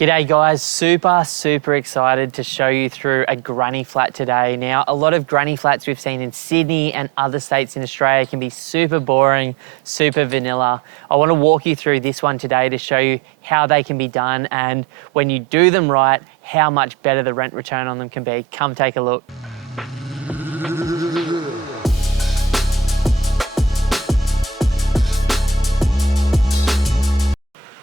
G'day guys, super excited to show you through a granny flat today. Now, a lot of granny flats we've seen in Sydney and other states in Australia can be super boring, super vanilla. I want to walk you through this one today to show you how they can be done, and when you do them right, how much better the rent return on them can be. Come take a look.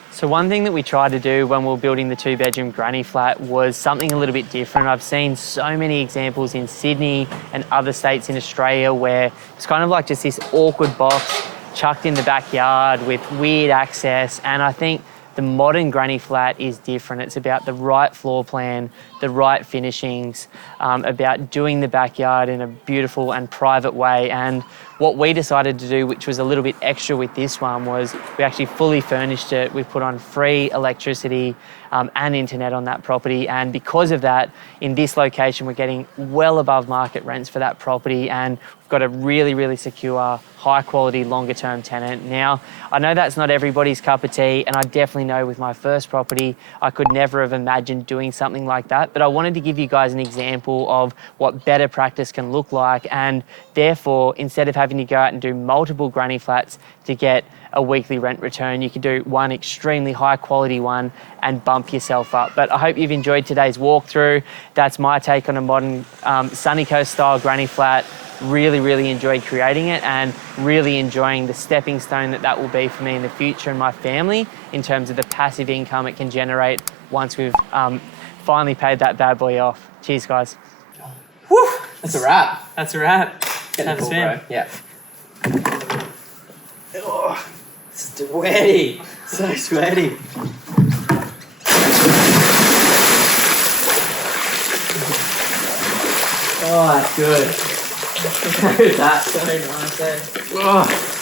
So one thing that we tried to do when we were building the 2-bedroom granny flat was something a little bit different. I've seen so many examples in Sydney and other states in Australia where it's kind of like just this awkward box chucked in the backyard with weird access, and I think the modern granny flat is different. It's about the right floor plan, the right finishings, about doing the backyard in a beautiful and private way. And what we decided to do, which was a little bit extra with this one, was we actually fully furnished it. We put on free electricity and internet on that property. And because of that, in this location, we're getting well above market rents for that property. And we've got a really secure, high quality, longer term tenant. Now, I know that's not everybody's cup of tea, and I definitely know with my first property, I could never have imagined doing something like that. But I wanted to give you guys an example of what better practice can look like. And therefore, instead of having to go out and do multiple granny flats to get a weekly rent return, you can do one extremely high quality one and bump yourself up. But I hope you've enjoyed today's walkthrough. That's my take on a modern Sunny Coast style granny flat. Really enjoyed creating it, and really enjoying the stepping stone that will be for me in the future and my family in terms of the passive income it can generate once we've finally paid that bad boy off. Cheers, guys. Whew, that's a wrap. That's a wrap. Have a spin. Yeah. Oh, sweaty. So sweaty. Oh, that's good. Look at that. So nice, eh? Oh.